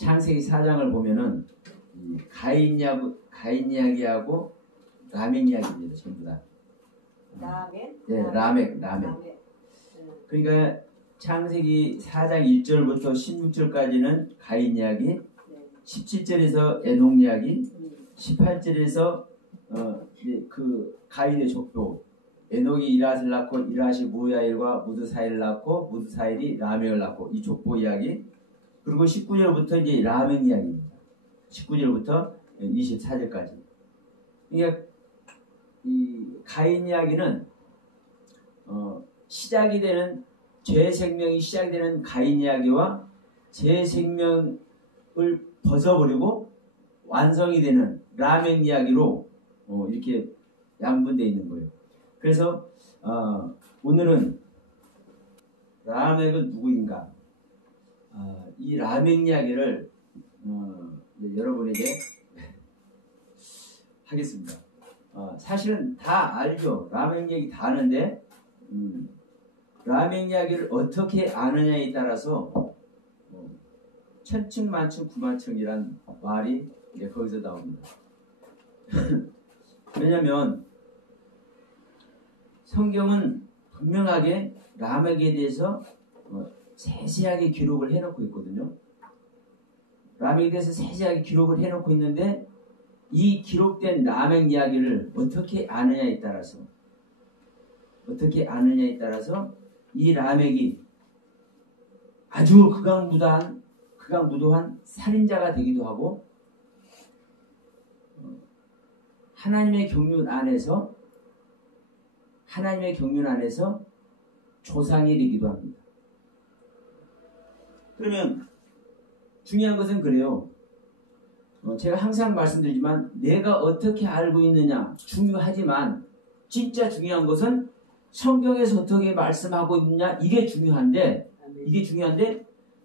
창세기 4장을 보면은 가인 이야기하고 라멕 이야기입니다. 전부 다. 라멕? 네, 라멕. 그러니까 창세기 4장 1절부터 16절까지는 가인 이야기, 17절에서 에녹 이야기, 18절에서 그 가인의 족보, 에녹이 이라스를 낳고 이라시 무야일과 무드사일을 낳고 무드사일이 라멕을 낳고 이 족보 이야기, 그리고 19절부터 이제 라멕 이야기입니다. 19절부터 24절까지. 그러니까 이 가인 이야기는 시작이 되는 죄 생명이 시작이 되는 가인 이야기와 죄 생명을 벗어버리고 완성이 되는 라멕 이야기로 이렇게 양분되어 있는 거예요. 그래서 오늘은 라멕은 누구인가? 이 라멕 이야기를 여러분에게 하겠습니다. 사실은 다 알죠. 라멕 이야기 다 아는데 라멕 이야기를 어떻게 아느냐에 따라서 천층만층 구만층이란 말이 이제 거기서 나옵니다. 왜냐하면 성경은 분명하게 라멕에 대해서 세세하게 기록을 해놓고 있거든요. 라멕에 대해서 세세하게 기록을 해놓고 있는데 이 기록된 라멕 이야기를 어떻게 아느냐에 따라서 이 라멕이 아주 극악무도한 살인자가 되기도 하고 하나님의 경륜 안에서 조상이 되기도 합니다. 그러면 중요한 것은 그래요. 제가 항상 말씀드리지만 내가 어떻게 알고 있느냐 중요하지만 진짜 중요한 것은 성경에서 어떻게 말씀하고 있느냐 이게 중요한데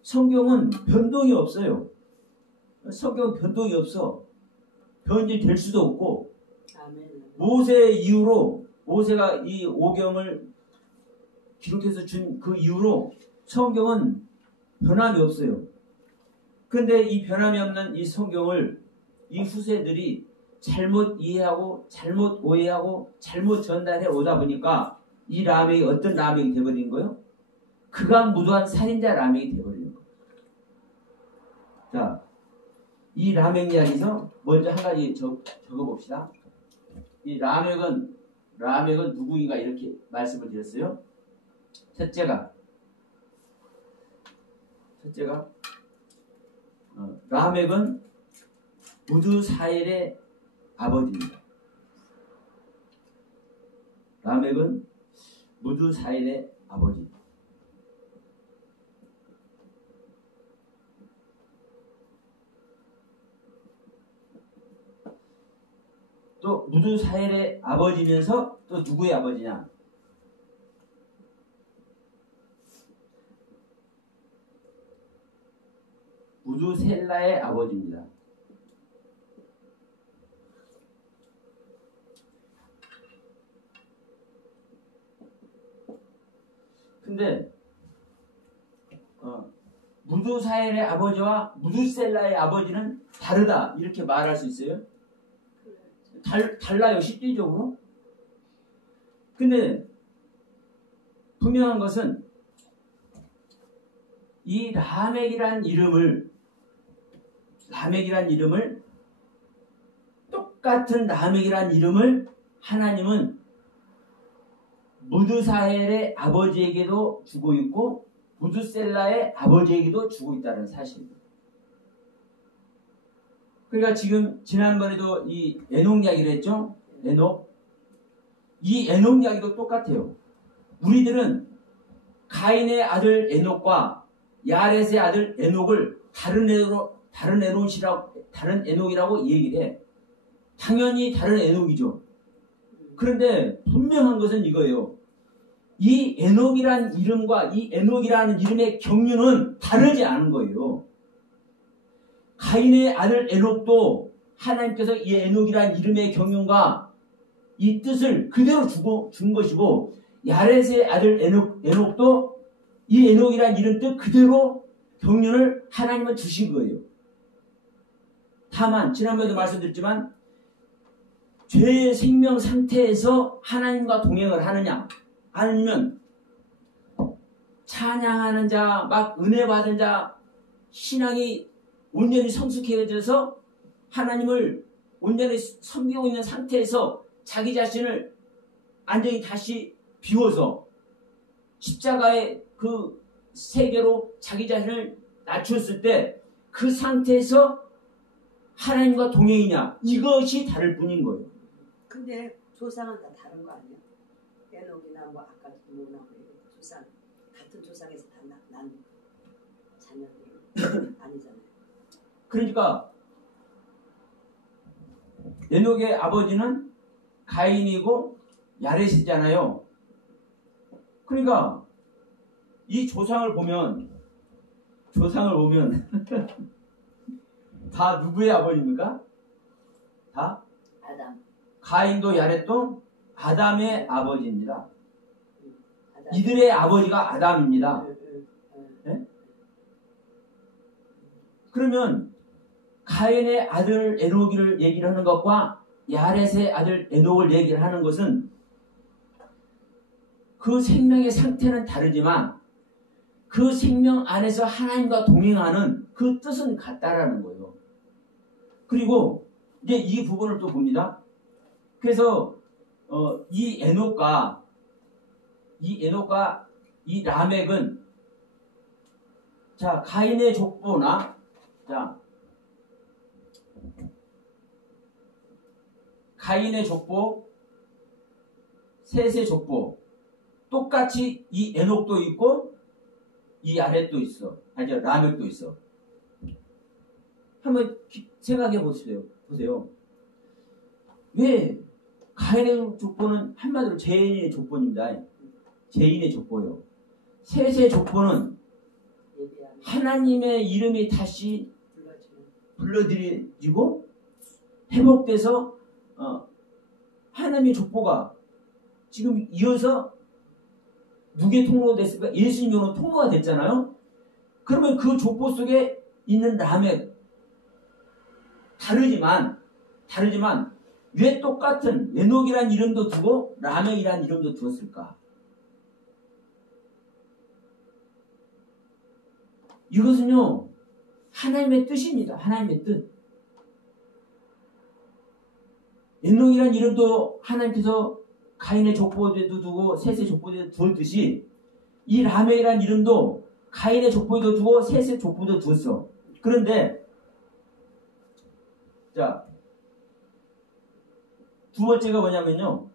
성경은 변동이 없어요. 성경은 변동이 없어. 변질될 수도 없고 모세 이후로 모세가 이 오경을 기록해서 준 그 이후로 성경은 변함이 없어요. 그런데 이 변함이 없는 이 성경을 이 후세들이 잘못 이해하고 잘못 오해하고 잘못 전달해 오다 보니까 이 라멕이 어떤 라멕이 되어버린 거예요? 극악무도한 살인자 라멕이 되어버리는 거예요. 자, 이 라멕 이야기에서 먼저 한 가지 적어봅시다. 이 라멕은 누구인가 이렇게 말씀을 드렸어요. 첫째가 라멕은 무드사일의 아버지입니다. 라멕은 무드사일의 아버지. 또 무드사일의 아버지면서 또 누구의 아버지냐? 무드셀라의 아버지입니다. 근데 무드사일의 아버지와 무드셀라의 아버지는 다르다 이렇게 말할 수 있어요? 달라요 실질적으로. 근데 분명한 것은 이 라멕이란 이름을 똑같은 라멕이란 이름을 하나님은 무드사헬의 아버지에게도 주고 있고 무드셀라의 아버지에게도 주고 있다는 사실입니다. 그러니까 지금 지난번에도 이 에녹 이야기를 했죠. 이 에녹 이야기도 똑같아요. 우리들은 가인의 아들 에녹과 야렛의 아들 에녹을 다른 에녹이라고 얘기를 해. 당연히 다른 에녹이죠. 그런데 분명한 것은 이거예요. 이 에녹이라는 이름과 이 에녹이라는 이름의 경륜은 다르지 않은 거예요. 가인의 아들 에녹도 하나님께서 이 에녹이라는 이름의 경륜과 이 뜻을 그대로 준 것이고 야렛의 아들 에녹도 이 에녹이라는 이름 뜻 그대로 경륜을 하나님은 주신 거예요. 다만 지난번에도 말씀드렸지만 죄의 생명 상태에서 하나님과 동행을 하느냐 아니면 찬양하는 자, 막 은혜 받은 자, 신앙이 온전히 성숙해져서 하나님을 온전히 섬기고 있는 상태에서 자기 자신을 완전히 다시 비워서 십자가의 그 세계로 자기 자신을 낮췄을 때 그 상태에서 하나님과 동행이냐 이것이 다를 뿐인 거예요. 근데 조상은 다 다른 거 아니야? 에녹이나 뭐 아까 노나 조상 같은 조상에서 다 난 자녀들 아니잖아요. 그러니까 에녹의 아버지는 가인이고 야렛이잖아요. 그러니까 이 조상을 보면 다 누구의 아버지입니까? 다 아담. 가인도 야렛도 아담의 아버지입니다. 아담. 이들의 아버지가 아담입니다. 네? 그러면 가인의 아들 에녹을 얘기를 하는 것과 야렛의 아들 에녹을 얘기를 하는 것은 그 생명의 상태는 다르지만 그 생명 안에서 하나님과 동행하는 그 뜻은 같다라는 거예요. 그리고 이제 이 부분을 또 봅니다. 그래서 이 에녹과 이 라멕은 자 가인의 족보나 자 가인의 족보, 셋의 족보 똑같이 이 에녹도 있고 이 야렛도 있어. 아니 라멕도 있어. 한번 생각해 보세요. 왜 가인의 족보는 한마디로 죄인의 족보입니다. 죄인의 족보요. 셋의 족보는 하나님의 이름이 다시 불러들이고 회복돼서 하나님의 족보가 지금 이어서 누구의 통로가 됐을까? 예수님으로 통로가 됐잖아요. 그러면 그 족보 속에 있는 라멕 다르지만 왜 똑같은 에녹이란 이름도 두고 라멕이란 이름도 두었을까? 이것은요 하나님의 뜻입니다. 하나님의 뜻. 에녹이란 이름도 하나님께서 가인의 족보에도 두고 셋의 족보에도 두었듯이 이 라멕이란 이름도 가인의 족보에도 두고 셋의 족보에도 두었어. 그런데 자, 두 번째가 뭐냐면요.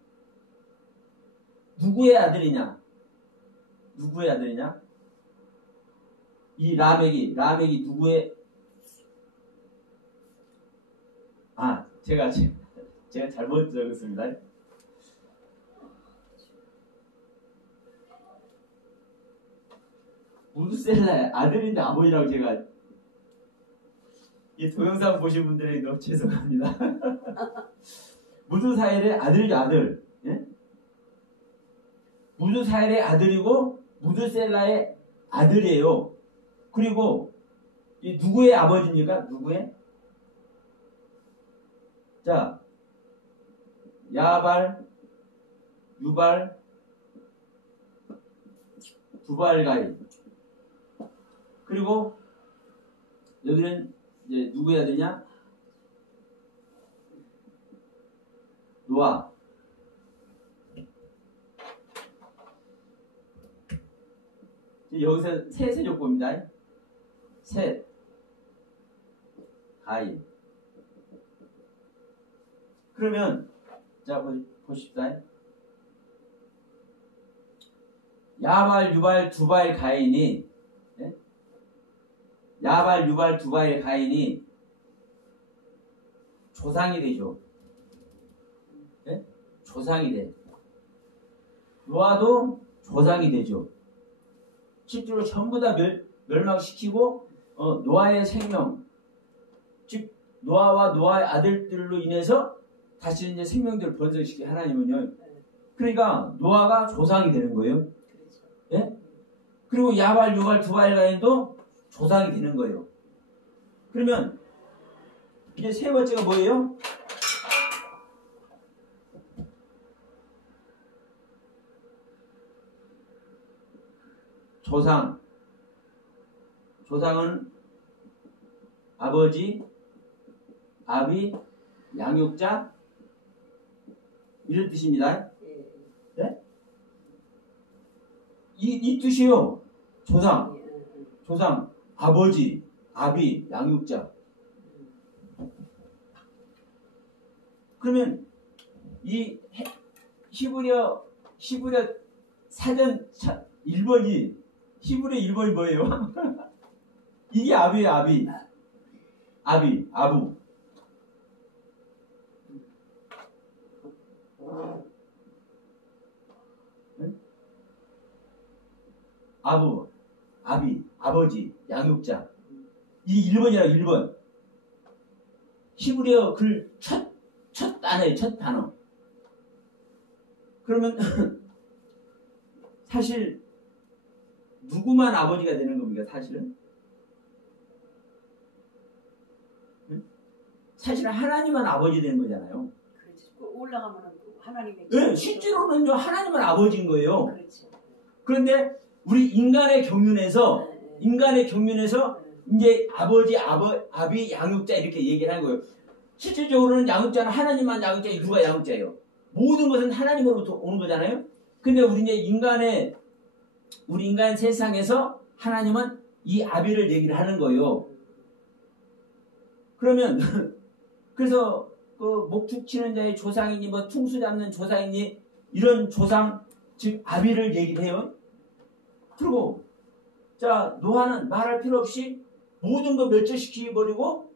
누구의 아들이냐? 이 라멕이 누구의 제가 잘못 적었습니다. 무드셀라의 아들인데 아버지라고 제가 이 동영상 보신 분들에게 너무 죄송합니다. 무드사엘의 아들이죠, 아들. 예? 무드사엘의 아들이고 무드셀라의 아들이에요. 그리고 이 누구의 아버지입니까? 누구의? 자, 야발, 유발, 두발가인. 그리고 여기는 이제 누구 해야 되냐? 노아. 여기서 셋의 족보입니다. 셋, 가인. 그러면 자 보십시다. 야발, 유발, 두발, 가인이 야발, 유발, 두발, 가인이 조상이 되죠. 네? 조상이 돼. 노아도 조상이 되죠. 실제로 전부 다 멸망시키고 노아의 생명, 즉 노아와 노아의 아들들로 인해서 다시 이제 생명들을 번성시키 하나님은요. 그러니까 노아가 조상이 되는 거예요. 네? 그리고 야발, 유발, 두발, 가인도 조상이 되는 거예요. 그러면 이제 세 번째가 뭐예요? 조상. 조상은 아버지, 아비, 양육자 이런 뜻입니다. 네? 이 뜻이요. 조상. 조상, 아버지, 아비, 양육자. 그러면 이 히브리어 사전 1번이 히브리어 1번이 뭐예요? 이게 아비예요, 아비. 아비, 아부. 네? 아부, 아비, 아버지, 양육자. 이 1번이라고 1번. 히브리어 글 첫 단어예요, 첫 단어. 그러면 사실 누구만 아버지가 되는 겁니까, 사실은? 사실은 하나님만 아버지 되는 거잖아요. 그렇지. 올라가면 하나님의. 네, 실제로는요, 하나님은 아버지인 거예요. 그렇지. 그런데 우리 인간의 경륜에서 이제 아버지, 아비, 양육자 이렇게 얘기를 하는 거예요. 실질적으로는 양육자는 하나님만 양육자예요. 누가 양육자예요? 모든 것은 하나님으로부터 오는 거잖아요. 근데 우리 인간 세상에서 하나님은 이 아비를 얘기를 하는 거예요. 그러면 그래서 그 목축 치는 자의 조상이니 뭐 퉁수 잡는 조상이니 이런 조상 즉 아비를 얘기를 해요. 그리고 자 노아는 말할 필요 없이 모든 거 멸절시켜 버리고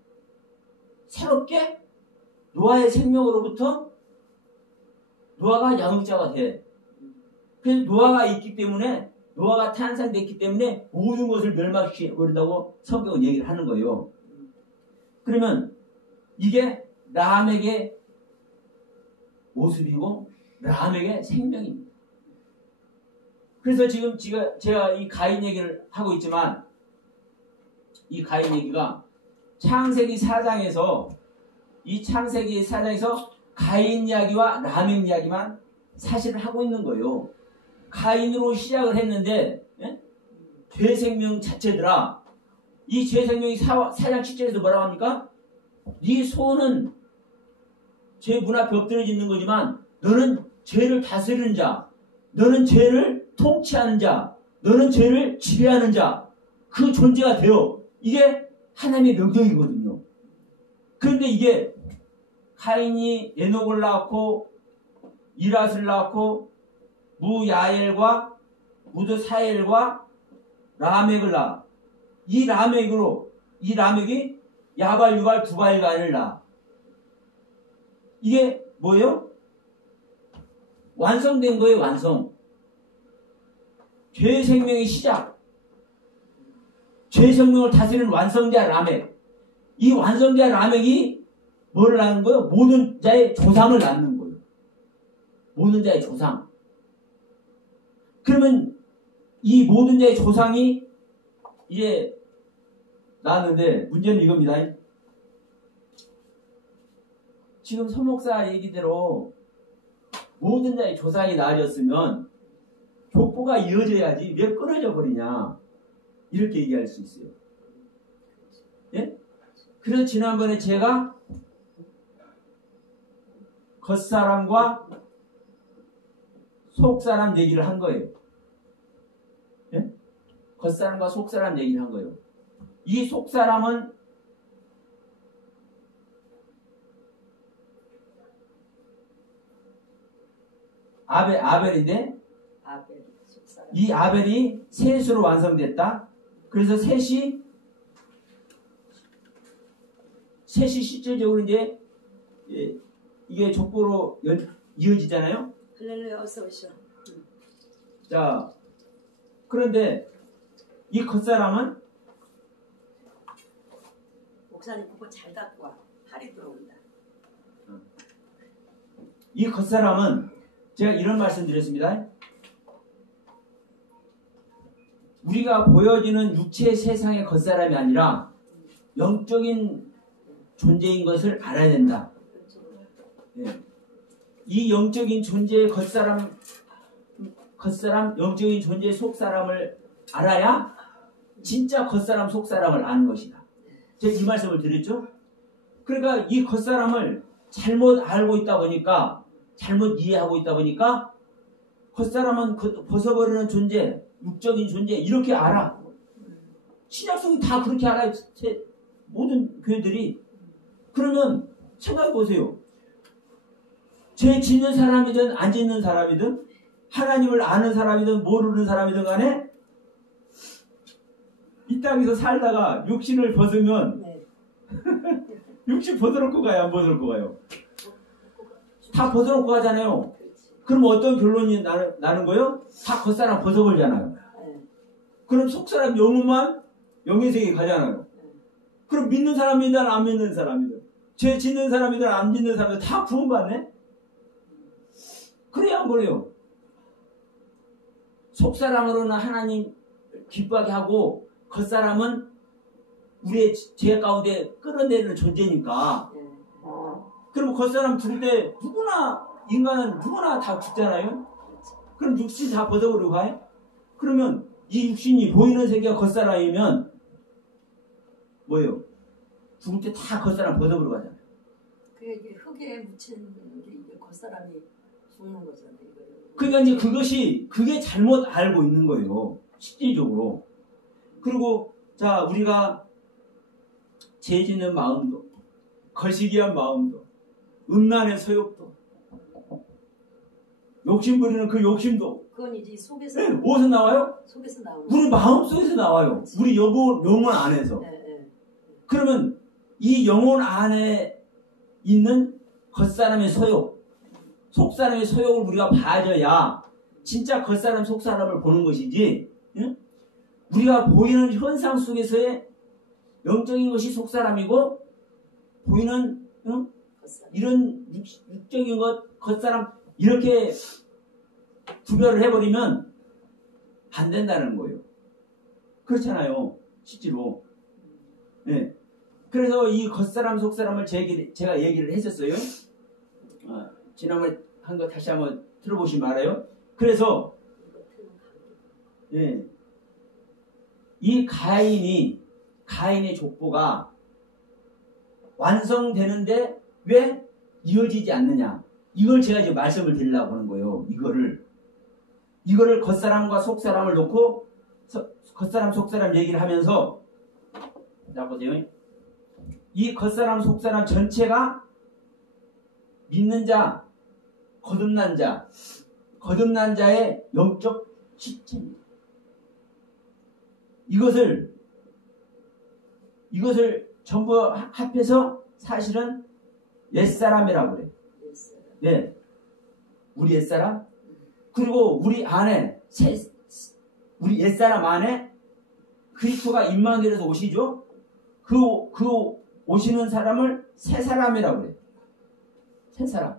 새롭게 노아의 생명으로부터 노아가 양육자가 돼. 그래서 노아가 있기 때문에 노아가 탄생됐기 때문에 모든 것을 멸망시켜 버린다고 성경은 얘기를 하는 거예요. 그러면 이게 람에게 모습이고 람에게 생명입니다. 그래서 지금 제가 이 가인 얘기를 하고 있지만 이 가인 얘기가 창세기 4장에서 가인 이야기와 람의 이야기만 사실을 하고 있는 거예요. 가인으로 시작을 했는데 죄생명 자체더라. 이 죄생명이 4장 7절에서 뭐라고 합니까? 네 소는 죄 문 앞에 엎드려 있는 거지만 너는 죄를 다스리는 자, 너는 죄를 통치하는 자, 너는 죄를 지배하는 자, 그 존재가 되어. 이게 하나님의 명령이거든요. 그런데 이게 가인이 에녹을 낳고 이랏을 낳고 무야엘과 무드사엘과 라멕을 낳아. 이 라멕이 야발, 유발, 두발간을 낳아. 이게 뭐예요? 완성된 거예요, 완성. 죄의 생명의 시작. 죄의 생명을 다스리는 완성자 라멕. 이 완성자 라멕이 뭐를 낳는 거예요? 모든 자의 조상을 낳는 거예요. 모든 자의 조상. 그러면 이 모든 자의 조상이 이제 낳았는데 문제는 이겁니다. 지금 서목사 얘기대로 모든 자의 조상이 낳아졌으면 족보가 이어져야지 왜 끊어져 버리냐 이렇게 얘기할 수 있어요. 예? 그래서 지난번에 제가 겉사람과 속사람 얘기를 한 거예요. 예? 겉사람과 속사람 얘기를 한 거예요. 이 속사람은 아벨인데 이 아벨이 셋으로 완성됐다. 그래서 셋이 실질적으로 이제 이게 족보로 이어지잖아요. 할렐루야, 어서 오셔. 자, 그런데 이 겉사람은 목사님 그거 잘 갖고 와. 팔이 들어온다. 이 겉사람은 제가 이런 말씀 드렸습니다. 우리가 보여지는 육체 세상의 겉사람이 아니라 영적인 존재인 것을 알아야 된다. 예. 이 영적인 존재의 겉사람, 영적인 존재의 속사람을 알아야 진짜 겉사람, 속사람을 아는 것이다. 제가 이 말씀을 드렸죠? 그러니까 이 겉사람을 잘못 알고 있다 보니까, 잘못 이해하고 있다 보니까, 겉사람은 벗어버리는 존재, 육적인 존재, 이렇게 알아. 신약성이 다 그렇게 알아요. 모든 교회들이. 그러면 생각해 보세요. 죄 짓는 사람이든 안 짓는 사람이든 하나님을 아는 사람이든 모르는 사람이든 간에 이 땅에서 살다가 육신을 벗으면 육신 벗어놓고 가요? 안 벗어놓고 가요? 다 벗어놓고 가잖아요. 그럼 어떤 결론이 나는 거예요? 다 겉사람 벗어버리잖아요. 그럼 속사람 영혼만 영의 세계에 가잖아요. 그럼 믿는 사람이든 안 믿는 사람이든 죄 짓는 사람이든 안 짓는 사람이든 다 구원받네? 그래야 안 그래요. 속사람으로는 하나님 기뻐하게 하고 겉사람은 우리의 죄 가운데 끌어내리는 존재니까. 그럼 겉사람 죽을 때 누구나 인간은 누구나 다 죽잖아요. 그럼 육신 다 벗어버리고 가요? 그러면 이 육신이 보이는 세계가 겉사람이면 뭐예요? 죽을 때 다 겉사람 벗어버리고 가잖아요. 그게 흙에 묻힌 게 겉사람이 죽는 거잖아요. 그러니까 이제 그게 잘못 알고 있는 거예요. 실질적으로. 그리고 자, 우리가 죄 짓는 마음도, 거시기한 마음도, 음란의 소욕도, 욕심 부리는 그 욕심도. 그건 이제 속에서. 네, 어디서 나와요? 속에서 나오는. 우리 마음 속에서 나와요. 그치. 우리 영혼 안에서. 네. 그러면 이 영혼 안에 있는 겉사람의 소욕, 속사람의 소욕을 우리가 봐줘야 진짜 겉사람, 속사람을 보는 것이지. 응? 우리가 보이는 현상 속에서의 영적인 것이 속사람이고 보이는 응? 이런 육적인 것, 겉사람 이렇게 구별을 해버리면 안 된다는 거예요. 그렇잖아요. 실제로. 네. 그래서 이 겉사람, 속사람을 제가 얘기를 했었어요. 지난번에 한 거 다시 한번 들어보시면 알아요. 그래서 네. 이 가인의 족보가 완성되는데 왜 이어지지 않느냐. 이걸 제가 이제 말씀을 드리려고 하는 거예요. 이거를 겉사람과 속사람을 놓고 겉사람, 속사람 얘기를 하면서 자 보세요. 이 겉사람, 속사람 전체가 믿는 자, 거듭난 자의 영적 시체입니다. 이것을 전부 합해서 사실은 옛사람이라고 그래요. 네. 우리 옛사람. 그리고 우리 안에, 우리 옛사람 안에 그리스도가 임마누엘에서 오시죠? 그 오시는 사람을 새 사람이라고 그래요. 새 사람.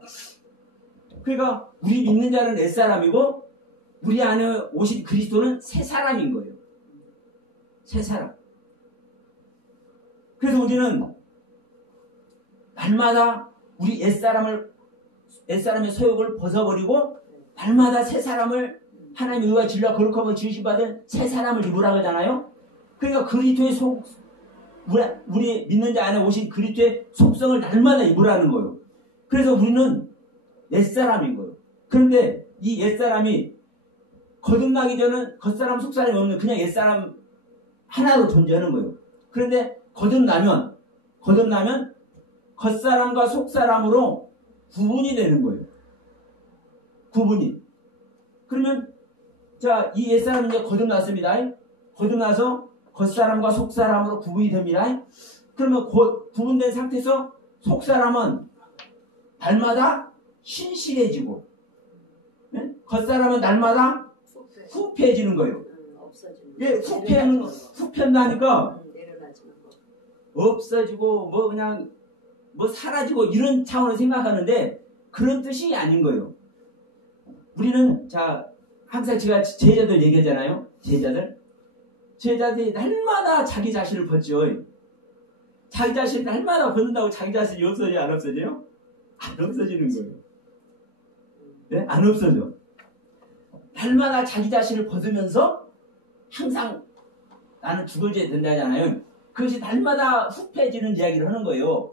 그러니까 우리 믿는 자는 옛사람이고 우리 안에 오신 그리스도는 새 사람인 거예요. 새 사람. 그래서 우리는 날마다 우리 옛사람의 소욕을 벗어버리고 날마다 새 사람을 하나님의 의와 진리와 거룩함을 지으심받은 새 사람을 입으라고 하잖아요. 그러니까 그리스도의 우리 믿는 자 안에 오신 그리스도의 속성을 날마다 입으라는 거예요. 그래서 우리는 옛사람인 거예요. 그런데 이 옛사람이 거듭나기 전은 겉사람 속사람이 없는 그냥 옛사람 하나로 존재하는 거예요. 그런데 거듭나면 겉사람과 속사람으로 구분이 되는 거예요. 구분이. 그러면 자, 이 옛사람은 이제 거듭났습니다. 거듭나서 겉사람과 속사람으로 구분이 됩니다. 그러면 구분된 상태에서 속사람은 날마다 신실해지고 겉사람은 날마다 후패해지는 거예요. 예, 후패한다니까 없어지고 그냥 사라지고 이런 차원을 생각하는데 그런 뜻이 아닌 거예요. 우리는 자 항상 제가 제자들 얘기하잖아요. 제자들이 날마다 자기 자신을 벗죠. 자기 자신 날마다 벗는다고 자기 자신이 없어져요? 안 없어져요? 안 없어지는 거예요. 네? 안 없어져. 날마다 자기 자신을 벗으면서 항상 나는 죽어져야 된다잖아요. 그것이 날마다 후패해지는 이야기를 하는 거예요.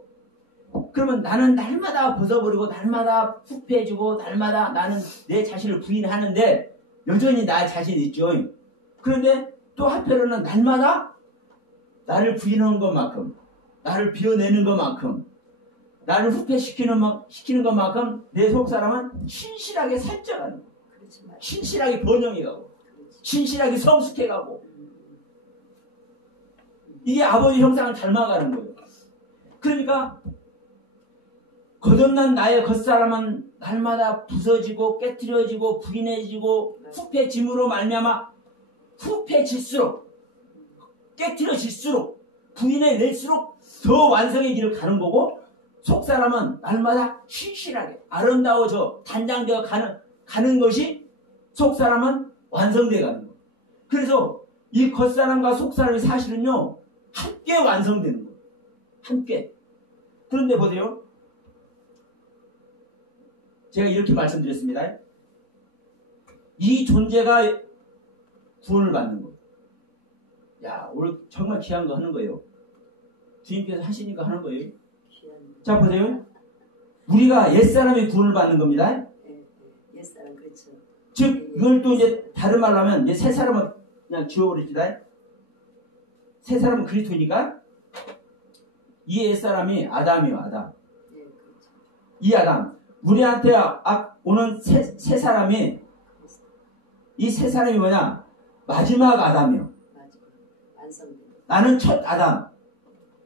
그러면 나는 날마다 벗어버리고 날마다 후패해지고 날마다 나는 내 자신을 부인하는데 여전히 나 자신이 있죠. 그런데 또 한편으로는 날마다 나를 부인하는 것만큼 나를 비워내는 것만큼 나를 후패시키는 것만큼 내 속사람은 신실하게 살쪄가는 거예요. 신실하게 번영해가고 신실하게 성숙해가고 이게 아버지 형상을 닮아가는 거예요. 그러니까 거듭난 나의 겉사람은 날마다 부서지고 깨트려지고 부인해지고 후패짐으로 말미암아 후패질수록 깨트려질수록 부인해낼수록 더 완성의 길을 가는 거고 속사람은 날마다 신실하게 아름다워져 단장되어 가는 것이 속사람은 완성되어 가는 거예요. 그래서 이 겉사람과 속사람이 사실은요 함께 완성되는 거예요. 함께. 그런데 보세요. 제가 이렇게 말씀드렸습니다. 이 존재가 구원을 받는 거예요. 야, 오늘 정말 귀한 거 하는 거예요. 주님께서 하시니까 하는 거예요. 자, 보세요. 우리가 옛사람이 구원을 받는 겁니다. 옛사람, 그렇죠. 즉, 이걸 또 이제 다른 말로 하면 이제 새 사람은 그냥 지워버립시다. 새 사람은 그리스도니까 이 옛사람이 아담이요, 아담. 이 아담. 우리한테 오는 새 사람이 이 새 사람이 뭐냐? 마지막 아담이요. 나는 첫 아담.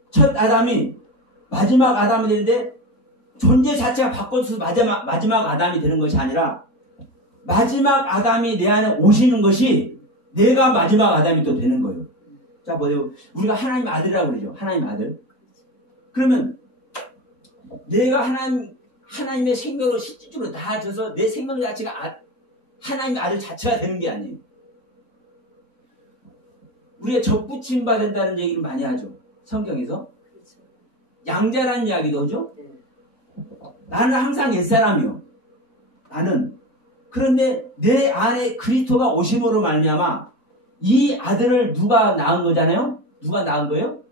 첫 아담이 마지막 아담이 되는데 존재 자체가 바꿔서 마지막 아담이 되는 것이 아니라 마지막 아담이 내 안에 오시는 것이 내가 마지막 아담이 또 되는 거예요. 자, 보세요. 우리가 하나님 아들이라고 그러죠. 하나님 아들. 그러면 내가 하나님의 생명으로 실질적으로 나아져서 내 생명 자체가 하나님의 아들 자체가 되는 게 아니에요. 우리가 접붙임 받는다는 얘기를 많이 하죠. 성경에서. 양자라는 이야기도 하죠. 나는 항상 옛사람이요. 나는. 그런데 내 안에 그리스도가 오심으로 말미암아 이 아들을 누가 낳은 거잖아요? 누가 낳은 거예요?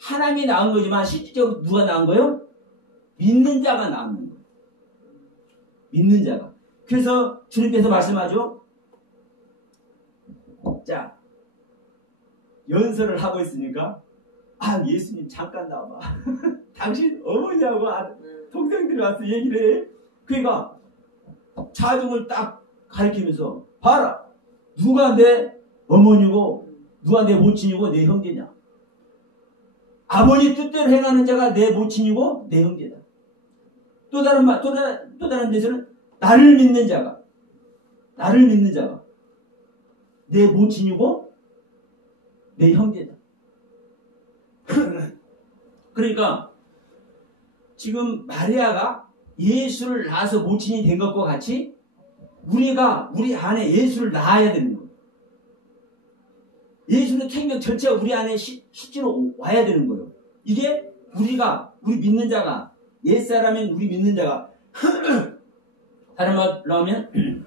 하나님이 낳은 거지만 실질적으로 누가 낳은 거예요? 믿는 자가 낳은 거예요. 믿는 자가. 그래서 주님께서 말씀하죠. 자, 연설을 하고 있으니까 예수님 잠깐 나와봐. 당신 어머니하고 동생들이 와서 얘기를 해. 그러니까 자중을 딱 가리키면서 봐라. 누가 내 어머니고 누가 내 모친이고 내 형제냐. 아버지 뜻대로 행하는 자가 내 모친이고 내 형제다. 또 다른 데서는 나를 믿는 자가 내 모친이고 내 형제다. 그러니까 지금 마리아가 예수를 낳아서 모친이 된 것과 같이 우리가 우리 안에 예수를 낳아야 되는 거예요. 예수의 생명 전체가 우리 안에 실제로 와야 되는 거예요. 이게 우리 믿는 자가 옛사람인 우리 믿는 자가 다른 말로 하면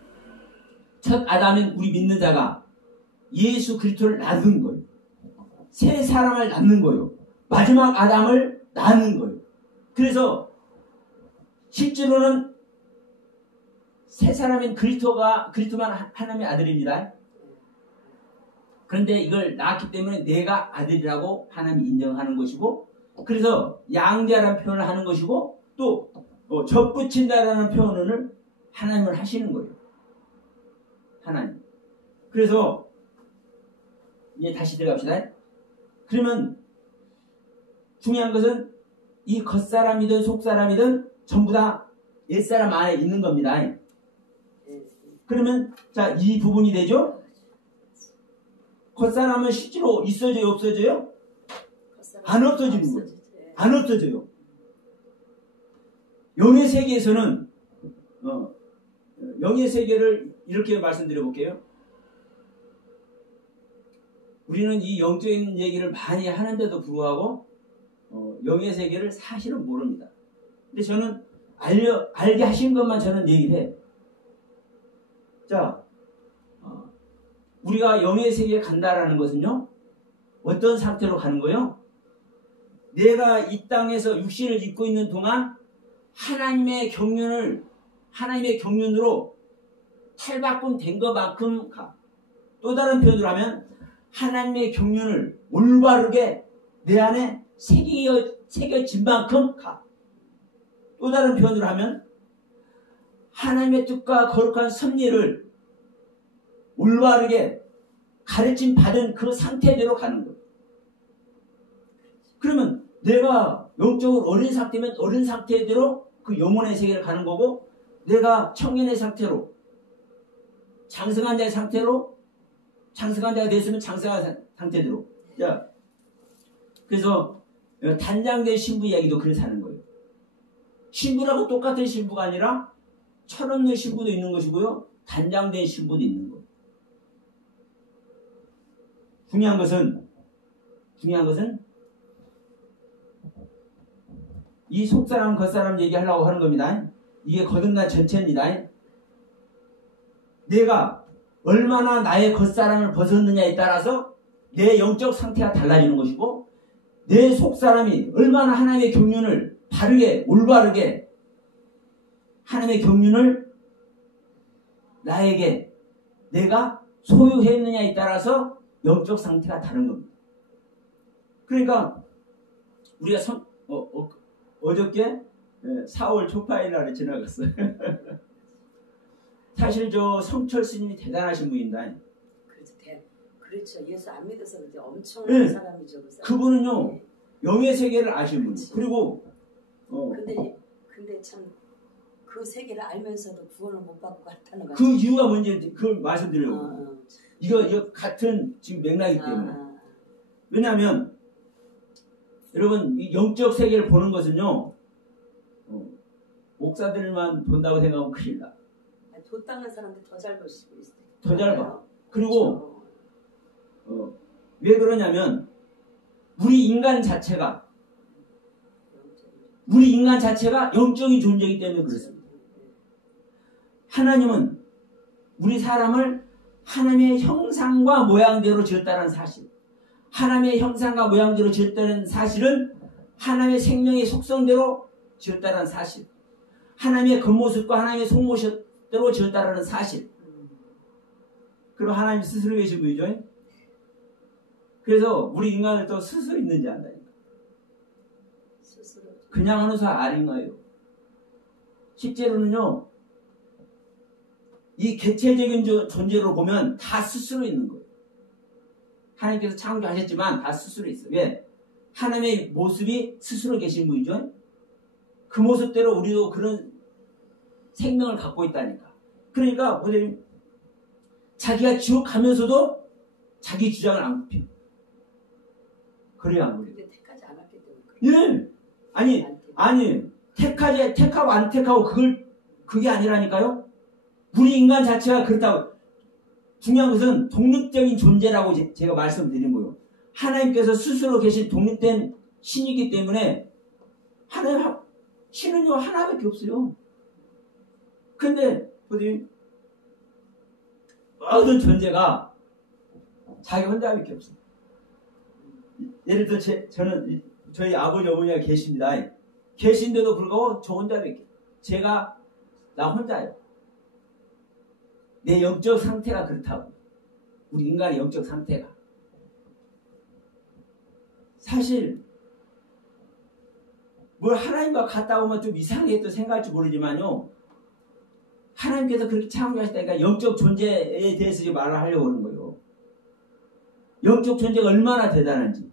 첫 아담인 우리 믿는 자가 예수 그리스도를 낳는 거예요. 새 사람을 낳는 거예요. 마지막 아담을 낳는 거예요. 그래서 실제로는 새 사람인 그리스도만 하나님의 아들입니다. 그런데 이걸 낳았기 때문에 내가 아들이라고 하나님이 인정하는 것이고, 그래서 양자라는 표현을 하는 것이고, 또 접붙인다라는 표현을 하나님을 하시는 거예요. 하나님. 그래서 이제 다시 들어갑시다. 그러면 중요한 것은 이 겉사람이든 속사람이든 전부 다 옛사람 안에 있는 겁니다. 그러면 자, 이 부분이 되죠. 겉사람은 실제로 있어져요, 없어져요? 안 없어지는 거예요. 안 없어져요. 영의 세계에서는 영의 세계를 이렇게 말씀드려 볼게요. 우리는 이 영적인 얘기를 많이 하는데도 불구하고 영의 세계를 사실은 모릅니다. 근데 저는 알게 하신 것만 저는 얘기를 해. 자, 우리가 영의 세계에 간다라는 것은요, 어떤 상태로 가는 거예요? 내가 이 땅에서 육신을 입고 있는 동안 하나님의 경륜으로 탈바꿈 된 것만큼 가. 또 다른 표현으로 하면 하나님의 경륜을 올바르게 내 안에 새겨진 만큼 가. 또 다른 표현으로 하면 하나님의 뜻과 거룩한 섭리를 올바르게 가르침 받은 그 상태대로 가는 거예요. 그러면 내가 영적으로 어린 상태면 어린 상태대로 그 영혼의 세계를 가는 거고, 내가 청년의 상태로, 장성한 자의 상태로, 장성한 자가 됐으면 장성한 상태대로. 자, 그래서 단장된 신부 이야기도 그래서 하는 거예요. 신부라고 똑같은 신부가 아니라 철없는 신부도 있는 것이고요, 단장된 신부도 있는 거예요. 중요한 것은 이 속사람 겉사람 얘기하려고 하는 겁니다. 이게 거듭난 전체입니다. 내가 얼마나 나의 겉사람을 벗었느냐에 따라서 내 영적 상태가 달라지는 것이고, 내 속사람이 얼마나 하나님의 경륜을 바르게 올바르게 하나님의 경륜을 나에게 내가 소유했느냐에 따라서 영적 상태가 다른 겁니다. 그러니까 우리가 어저께 4월 초파일 날에 지나갔어요. 사실 저 성철 스님이 대단하신 분입니다. 그렇죠. 예수 안 믿어서 그렇게 엄청난 사람이죠. 그 사람. 그분은요, 영의 세계를 아시는 분이에요. 그리고 근데 참 그 세계를 알면서도 구원을 못 받고 갔다는 거. 그 이유가 뭔지 그걸 말씀드리려고. 이거 같은 지금 맥락이기 때문에. 왜냐하면 여러분, 이 영적 세계를 보는 것은요, 목사들만 본다고 생각하면 큰일 나. 돈 닦는 사람들 더 잘 볼 수 있어요. 더 잘 봐. 그리고 왜 그러냐면 우리 인간 자체가 영적인 존재이기 때문에 그렇습니다. 하나님은 우리 사람을 하나님의 형상과 모양대로 지었다는 사실, 하나님의 형상과 모양대로 지었다는 사실은 하나님의 생명의 속성대로 지었다는 사실, 하나님의 겉모습과 하나님의 속모습대로 지었다는 사실. 그리고 하나님 스스로 계신 분이죠. 그래서 우리 인간을 또 스스로 있는지 안다니까. 그냥 하는 사람 아닌 거예요. 실제로는요, 이 개체적인 존재로 보면 다 스스로 있는 거예요. 하나님께서 창조하셨지만 다 스스로 있어요. 왜? 하나님의 모습이 스스로 계신 분이죠. 그 모습대로 우리도 그런 생명을 갖고 있다니까. 그러니까 보세요. 자기가 지옥 가면서도 자기 주장을 안 굽혀. 그래야 안 그래요. 근데 택하지 않았기 때문에. 예. 아니 택하고 안 택하고 그게 아니라니까요. 우리 인간 자체가 그렇다고. 중요한 것은 독립적인 존재라고 제가 말씀드린 거예요. 하나님께서 스스로 계신 독립된 신이기 때문에 신은요 하나밖에 없어요. 근데 보세요. 모든 존재가 자기 혼자밖에 없어요. 예를 들어 저는 저희 아버지 어머니가 계십니다. 계신데도 불구하고 저 혼자밖에. 제가 나 혼자예요. 내 영적 상태가 그렇다고. 우리 인간의 영적 상태가. 사실 뭘 하나님과 같다 보면 좀 이상하게 또 생각할지 모르지만요. 하나님께서 그렇게 창조하셨다니까 영적 존재에 대해서 말을 하려고 하는 거예요. 영적 존재가 얼마나 대단한지.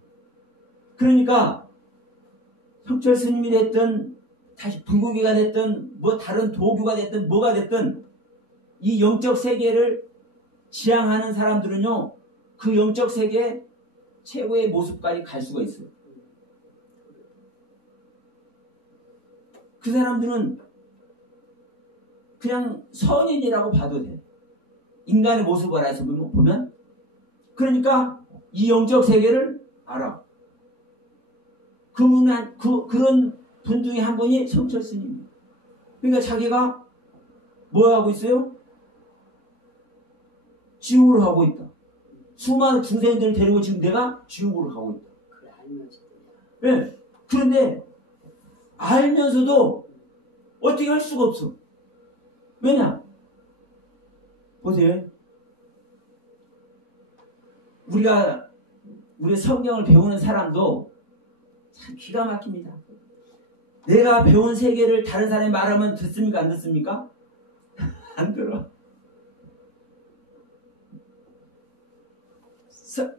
그러니까 성철 스님이 됐든 다시 불고기가 됐든 뭐 다른 도교가 됐든 뭐가 됐든 이 영적 세계를 지향하는 사람들은요, 그 영적 세계 최고의 모습까지 갈 수가 있어요. 그 사람들은 그냥 선인이라고 봐도 돼. 인간의 모습을 알아서 보면. 그러니까 이 영적 세계를 알아. 그런 분 중에 한 분이 성철 스님입니다. 그러니까 자기가 뭐 하고 있어요? 지옥으로 가고 있다. 수많은 중생들을 데리고 지금 내가 지옥으로 가고 있다. 그래, 알면서도. 네. 그런데 알면서도 어떻게 할 수가 없어. 왜냐? 보세요. 우리 성경을 배우는 사람도 참 기가 막힙니다. 내가 배운 세계를 다른 사람이 말하면 듣습니까? 안 듣습니까? 안 들어.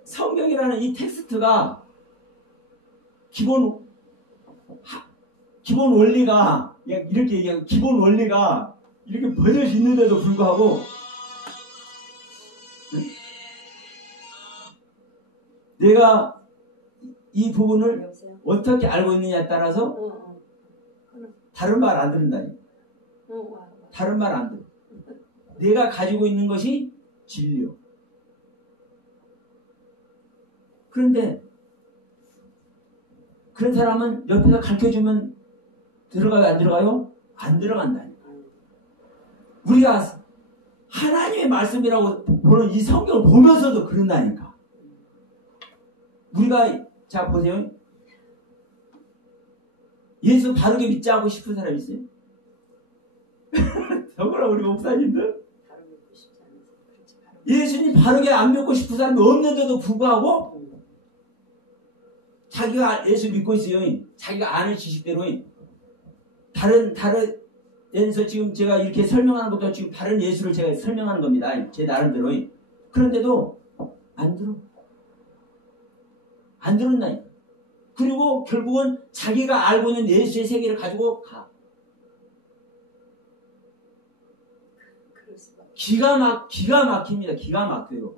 성경이라는 이 텍스트가 기본 원리가 이렇게 얘기하고 기본 원리가 이렇게 버젓이 있는데도 불구하고 내가 이 부분을 여보세요? 어떻게 알고 있느냐에 따라서 다른 말 안 들은다니. 다른 말 안 들어. 내가 가지고 있는 것이 진리요. 그런데 그런 사람은 옆에서 가르쳐주면 들어가요? 안 들어가요? 안 들어간다니. 우리가 하나님의 말씀이라고 보는 이 성경을 보면서도 그런다니까. 우리가 자 보세요. 예수 바르게 믿지 않고 싶은 사람 있어요? 저거라 우리 목사님들. 예수님 바르게 안 믿고 싶은 사람이 없는데도 불구하고 자기가 예수 믿고 있어요. 자기가 아는 지식대로 다른 에서 지금 제가 이렇게 설명하는 것도 지금 다른 예수를 제가 설명하는 겁니다. 제 나름대로. 그런데도 안 들어. 안 들었나요? 그리고 결국은 자기가 알고 있는 예수의 세계를 가지고 가. 기가 막힙니다. 기가 막혀요.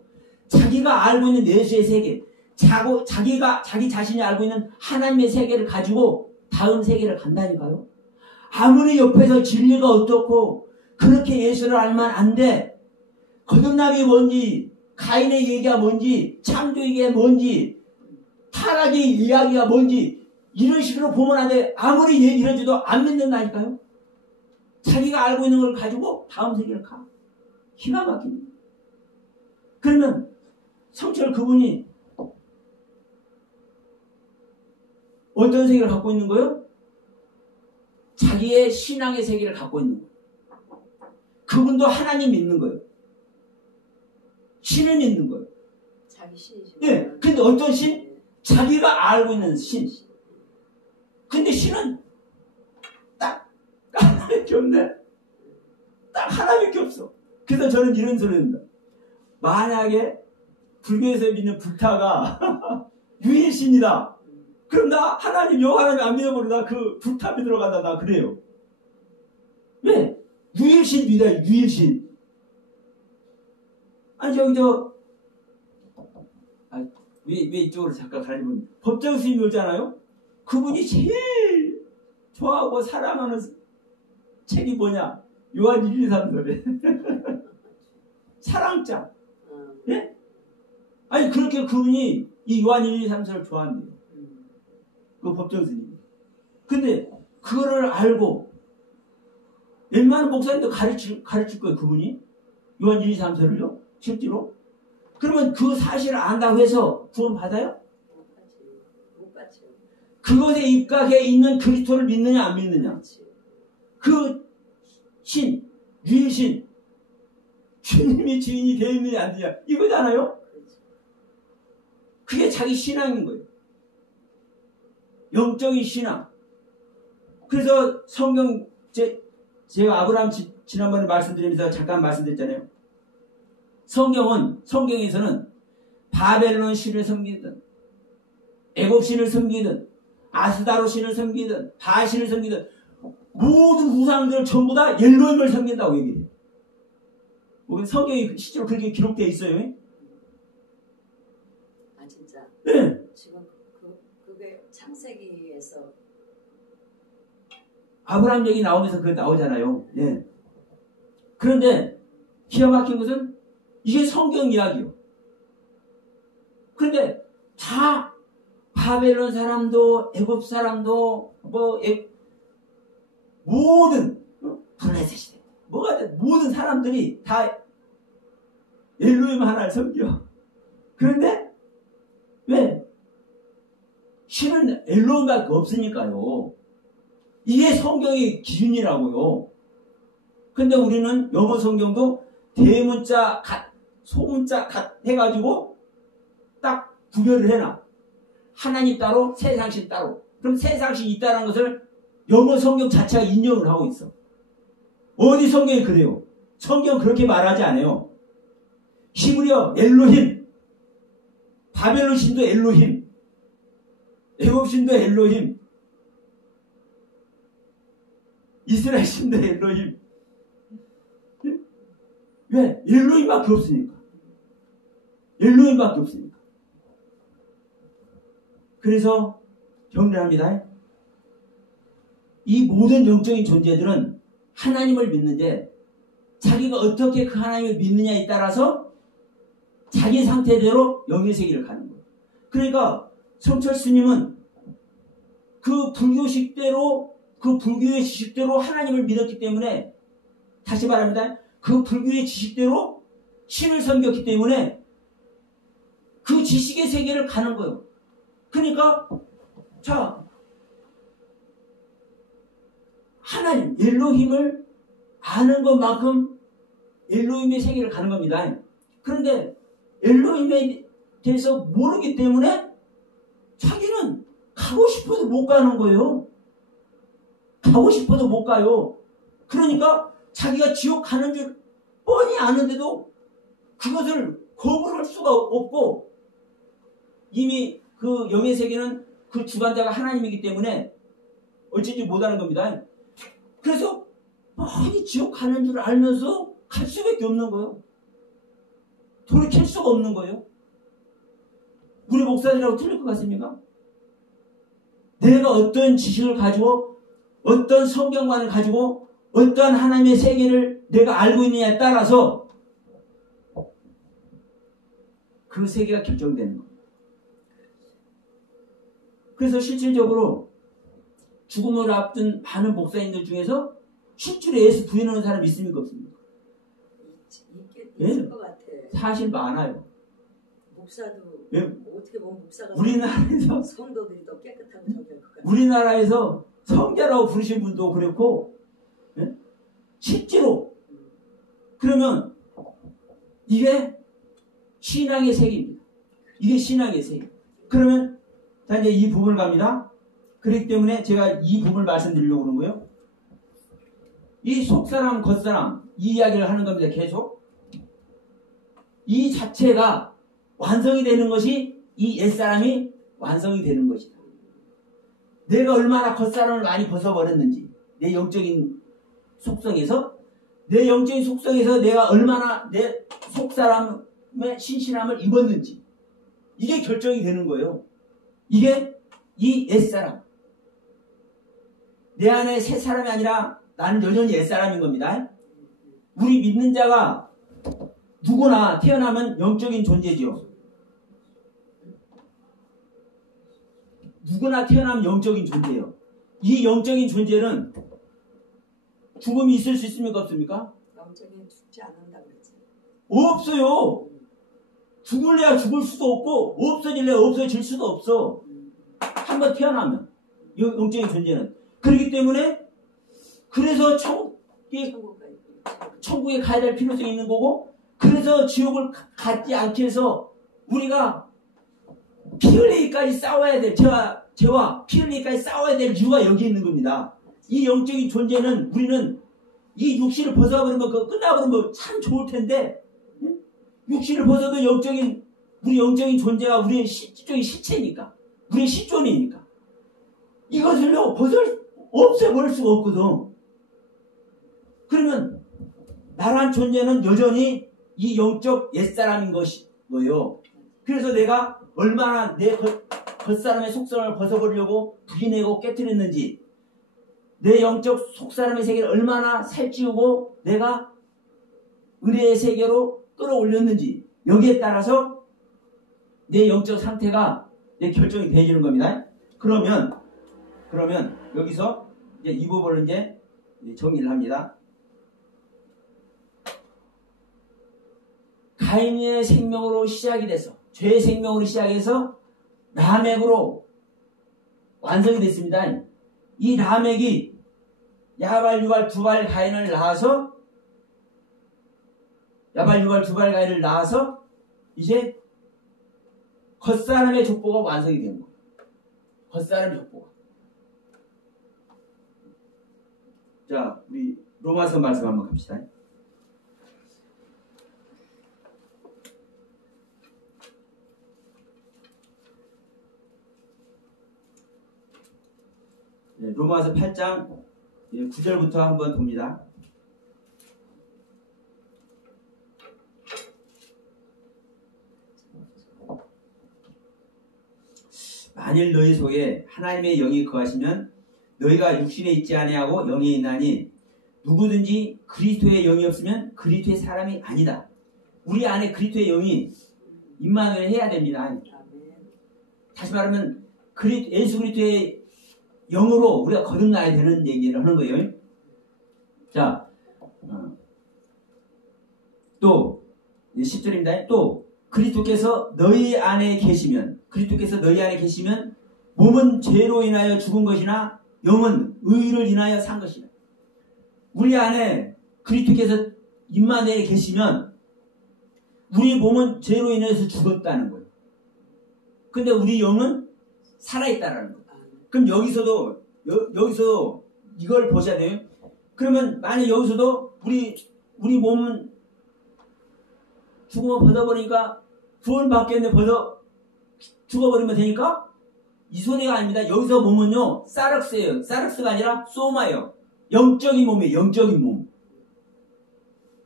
자기가 알고 있는 예수의 세계, 자기 자신이 알고 있는 하나님의 세계를 가지고 다음 세계를 간다니까요. 아무리 옆에서 진리가 어떻고 그렇게 예수를 알면 안 돼. 거듭남이 뭔지, 가인의 얘기가 뭔지, 창조기가 뭔지, 타락의 이야기가 뭔지 이런 식으로 보면 안 돼. 아무리 얘기를 해줘도 안 믿는다니까요. 자기가 알고 있는 걸 가지고 다음 세계를 가. 기가 막힙니다. 그러면 성철 그분이 어떤 세계를 갖고 있는 거예요? 자기의 신앙의 세계를 갖고 있는 거예요. 그분도 하나님 믿는 거예요. 신을 믿는 거예요. 자기 신이죠. 예. 근데 어떤 신? 자기가 알고 있는 신. 근데 신은 딱 하나밖에 없네. 딱 하나밖에 없어. 그래서 저는 이런 소리 합니다. 만약에 불교에서 믿는 불타가 유일신이다. 그럼 나 하나님 안 믿어버리다 그 불타 믿으러 간다. 나 그래요. 왜? 유일신 믿어요. 유일신. 아니 왜 이쪽으로 잠깐 가려면 법정 스님 놀잖아요. 그분이 제일 좋아하고 사랑하는 책이 뭐냐? 요한 1, 2, 3서래. 사랑장. 예? 아니 그렇게 그분이 이 요한 1, 2, 3서를 좋아한대요. 그 법정 스님. 근데 그거를 알고 웬만한 목사님도 가르칠 거예요. 그분이 요한 1, 2, 3서를요. 실제로. 그러면 그 사실을 안다고 해서 구원 받아요? 못 받죠. 그것에 입각해 있는 그리스도를 믿느냐 안 믿느냐. 그 신, 유일신, 주님이 주인이 되어 있느냐 안 되느냐 이거잖아요. 그게 자기 신앙인 거예요. 영적인 신앙. 그래서 성경 제가 아브라함 지난번에 말씀드리면서 잠깐 말씀드렸잖아요. 성경에서는 바벨론 신을 섬기든 애굽 신을 섬기든 아스다로 신을 섬기든 바신을 섬기든 모든 우상들 전부 다 엘로힘을 섬긴다고 얘기해요. 성경이 실제로 그렇게 기록되어 있어요. 아 진짜? 네. 지금 그게 창세기에서 아브라함 얘기 나오면서 그게 나오잖아요. 네. 그런데 기가 막힌 것은 이게 성경 이야기요. 그런데 다 바벨론 사람도 애굽 사람도 모든 블레셋 시대 모든 사람들이 다 엘로힘 하나를 섬겨. 그런데 왜? 신은 엘로힘밖에 없으니까요. 이게 성경의 기준이라고요. 근데 우리는 영어 성경도 대문자 갓, 소문자 갓 해가지고 딱 구별을 해놔. 하나님 따로, 세상신 따로. 그럼 세상신이 있다는 것을 영어 성경 자체가 인정을 하고 있어. 어디 성경이 그래요? 성경 그렇게 말하지 않아요. 히브리어 엘로힘, 바벨론 신도 엘로힘, 애굽 신도 엘로힘, 이스라엘 신도 엘로힘. 왜? 엘로힘밖에 없으니까. 엘로힘밖에 없으니까. 그래서 경례합니다. 이 모든 영적인 존재들은 하나님을 믿는데 자기가 어떻게 그 하나님을 믿느냐에 따라서 자기 상태대로 영의 세계를 가는 거예요. 그러니까 성철 스님은 그 불교식대로 그 불교의 지식대로 하나님을 믿었기 때문에 다시 말합니다. 그 불교의 지식대로 신을 섬겼기 때문에 그 지식의 세계를 가는 거예요. 그러니까 자 하나님 엘로힘을 아는 것만큼 엘로힘의 세계를 가는 겁니다. 그런데 엘로힘에 대해서 모르기 때문에 자기는 가고 싶어도 못 가는 거예요. 가고 싶어도 못 가요. 그러니까 자기가 지옥 가는 줄 뻔히 아는데도 그것을 거부할 수가 없고 이미 그 영의 세계는 그 주관자가 하나님이기 때문에 어찌지 못하는 겁니다. 그래서 뻔히 지옥 가는 줄 알면서 갈 수밖에 없는 거예요. 돌이킬 수가 없는 거예요. 우리 목사들하고 틀릴 것 같습니까? 내가 어떤 지식을 가지고 어떤 성경관을 가지고 어떠한 하나님의 세계를 내가 알고 있느냐에 따라서 그 세계가 결정되는 겁니다. 그래서 실질적으로 죽음을 앞둔 많은 목사님들 중에서 실제로 예수 부인하는 사람 있습니까? 없습니까? 있을 것 같아. 사실 많아요. 목사도 예? 어떻게 보면 목사가 우리나라에서 성도들이 더 깨끗하고 정결 것 같아. 우리나라에서 성자라고 부르신 분도 그렇고 예? 실제로 그러면 이게 신앙의 세계입니다. 이게 신앙의 세계. 그러면 자 이제 이 부분을 갑니다. 그렇기 때문에 제가 이 부분을 말씀드리려고 그런 거예요. 이 속사람 겉사람 이 이야기를 하는 겁니다. 계속 이 자체가 완성이 되는 것이 이 옛사람이 완성이 되는 것이다. 내가 얼마나 겉사람을 많이 벗어버렸는지 내 영적인 속성에서 내가 얼마나 내 속사람의 신실함을 입었는지 이게 결정이 되는 거예요. 이게 이 옛사람 내 안에 새 사람이 아니라 나는 여전히 옛사람인 겁니다. 우리 믿는 자가 누구나 태어나면 영적인 존재죠. 누구나 태어나면 영적인 존재예요. 이 영적인 존재는 죽음이 있을 수 있습니까? 없습니까? 영적인 죽지 않는다고 그랬지. 없어요. 죽을래야 죽을 수도 없고 없어질래야 없어질 수도 없어. 한번 태어나면 영적인 존재는. 그렇기 때문에 그래서 천국에 가야 될 필요성이 있는 거고 그래서 지옥을 갖지 않게 해서 우리가 피 흘리기까지 싸워야 될 죄와 피 흘리기까지 싸워야 될 이유가 여기 있는 겁니다. 이 영적인 존재는 우리는 이 육신을 벗어버리면 그거 끝나버리면 참 좋을 텐데 육신을 벗어도 우리 영적인 존재가 우리의 실적인 실체니까 우리의 실존이니까 이것을요 없애버릴 수가 없거든. 그러면 나란 존재는 여전히 이 영적 옛사람인 것이고요. 그래서 내가 얼마나 내 겉사람의 속성을 벗어버리려고 부인하고 깨뜨렸는지 내 영적 속사람의 세계를 얼마나 살찌우고 내가 은혜의 세계로 끌어올렸는지 여기에 따라서 내 영적 상태가 결정이 되지는 겁니다. 그러면 여기서 이제 이 부분을 이제 정리를 합니다. 가인의 생명으로 시작이 돼서 죄의 생명으로 시작해서 라멕으로 완성이 됐습니다. 이 라멕이 야발, 유발, 두발 가인을 낳아서 이제 겉사람의 족보가 완성이 된 거예요. 겉사람의 족보가. 자, 우리 로마서 말씀 한번 갑시다. 네, 로마서 8장 9절부터 한번 봅니다. 만일 너희 속에 하나님의 영이 거하시면 너희가 육신에 있지 아니하고 영에 있나니 누구든지 그리스도의 영이 없으면 그리스도의 사람이 아니다. 우리 안에 그리스도의 영이 임만을 해야 됩니다. 다시 말하면 예수 그리스도의 영으로 우리가 거듭나야 되는 얘기를 하는 거예요. 자, 또 10절입니다. 또 그리스도께서 너희 안에 계시면 몸은 죄로 인하여 죽은 것이나 영은 의를 인하여 산 것이다. 우리 안에 그리스도께서 임마누엘에 계시면 우리 몸은 죄로 인해서 죽었다는 거예요. 근데 우리 영은 살아있다라는 거예요. 그럼 여기서 이걸 보셔야 돼요. 그러면 만약 여기서도 우리 몸은 죽으면 벗어버리니까 구원 받겠는데 벗어 죽어버리면 되니까? 이 소리가 아닙니다. 여기서 몸은요, 사륵스예요. 사륵스가 아니라 소마예요. 영적인 몸이에요. 영적인 몸.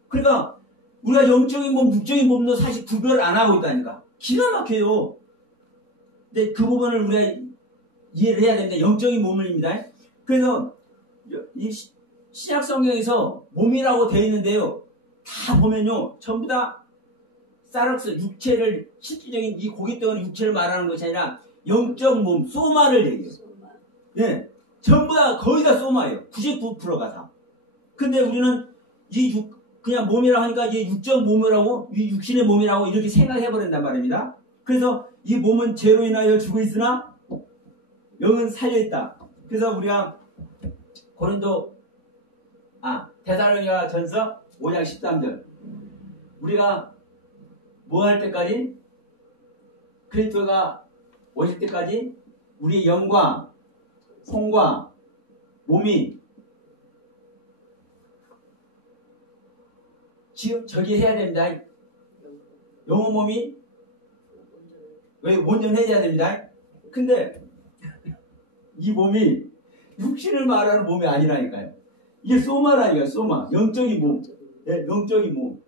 그러니까 우리가 영적인 몸, 육적인 몸도 사실 구별 안 하고 있다니까. 기가 막혀요. 근데 그 부분을 우리가 이해를 해야 됩니다. 영적인 몸입니다. 그래서 이 신약 성경에서 몸이라고 되어 있는데요. 다 보면요, 전부 다 사륵스, 육체를, 실질적인 이 고기 덩어리 육체를 말하는 것이 아니라 영적 몸, 소마를 얘기해요. 네, 전부 다 거의 다 소마예요. 99%가 다. 근데 우리는 그냥 몸이라고 하니까 이게 육적 몸이라고, 육신의 몸이라고 이렇게 생각해버린단 말입니다. 그래서 이 몸은 죄로 인하여 죽어 있으나 영은 살려있다. 그래서 우리가 데살로니가 전서 5장 13절. 우리가 뭐 할 때까지? 그리스도가 오실 때까지 우리의 영과 손과 몸이 지금 저기 해야 됩니다. 영혼 몸이 왜 온전해져야 됩니다. 근데 이 몸이 육신을 말하는 몸이 아니라니까요. 이게 소마라니까요. 소마. 영적인 몸. 네, 영적인 몸.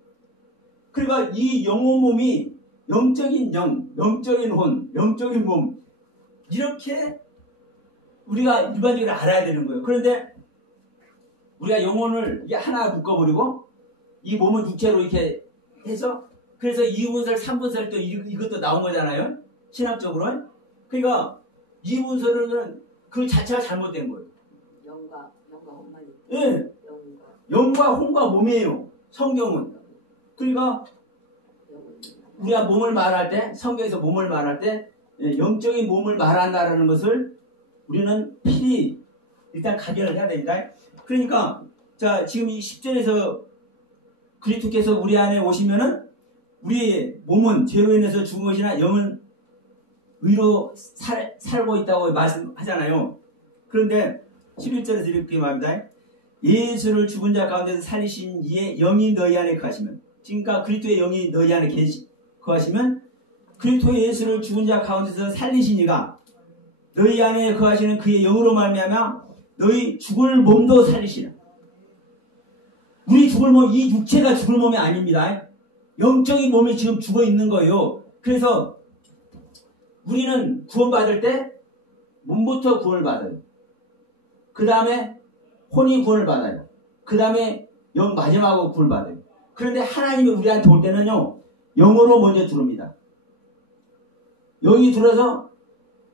그러니까 이 영혼 몸이 영적인 영, 영적인 혼, 영적인 몸, 이렇게 우리가 일반적으로 알아야 되는 거예요. 그런데 우리가 영혼을 이게 하나 묶어버리고 이 몸은 육체로 이렇게 해서 그래서 2분설, 3분설 또 이것도 나온 거잖아요. 신학적으로. 그러니까 2분설은 그 자체가 잘못된 거예요. 영과 혼만 있고. 네. 영과 혼과 몸이에요. 성경은. 그러니까 우리가 몸을 말할 때, 성경에서 몸을 말할 때 영적인 몸을 말한다라는 것을 우리는 필히 일단 가견을 해야 됩니다. 그러니까 자, 지금 이 10절에서 그리스도께서 우리 안에 오시면은 우리의 몸은 죄로 인해서 죽은 것이나 영은 의로 살고 있다고 말씀하잖아요. 그런데 11절에서 이렇게 말합니다. 예수를 죽은 자 가운데서 살리신 이의 영이 너희 안에 거하시면, 그러니까 그리스도의 영이 너희 안에 거하시면 그리스도 예수를 죽은 자 가운데서 살리신 이가 너희 안에 거하시는 그의 영으로 말미암아 너희 죽을 몸도 살리시라. 우리 죽을 몸, 이 육체가 죽을 몸이 아닙니다. 영적인 몸이 지금 죽어 있는 거예요. 그래서 우리는 구원받을 때 몸부터 구원을 받아요. 그 다음에 혼이 구원을 받아요. 그 다음에 영 마지막으로 구원을 받아요. 그런데 하나님이 우리한테 올 때는요, 영으로 먼저 들어옵니다. 영이 들어서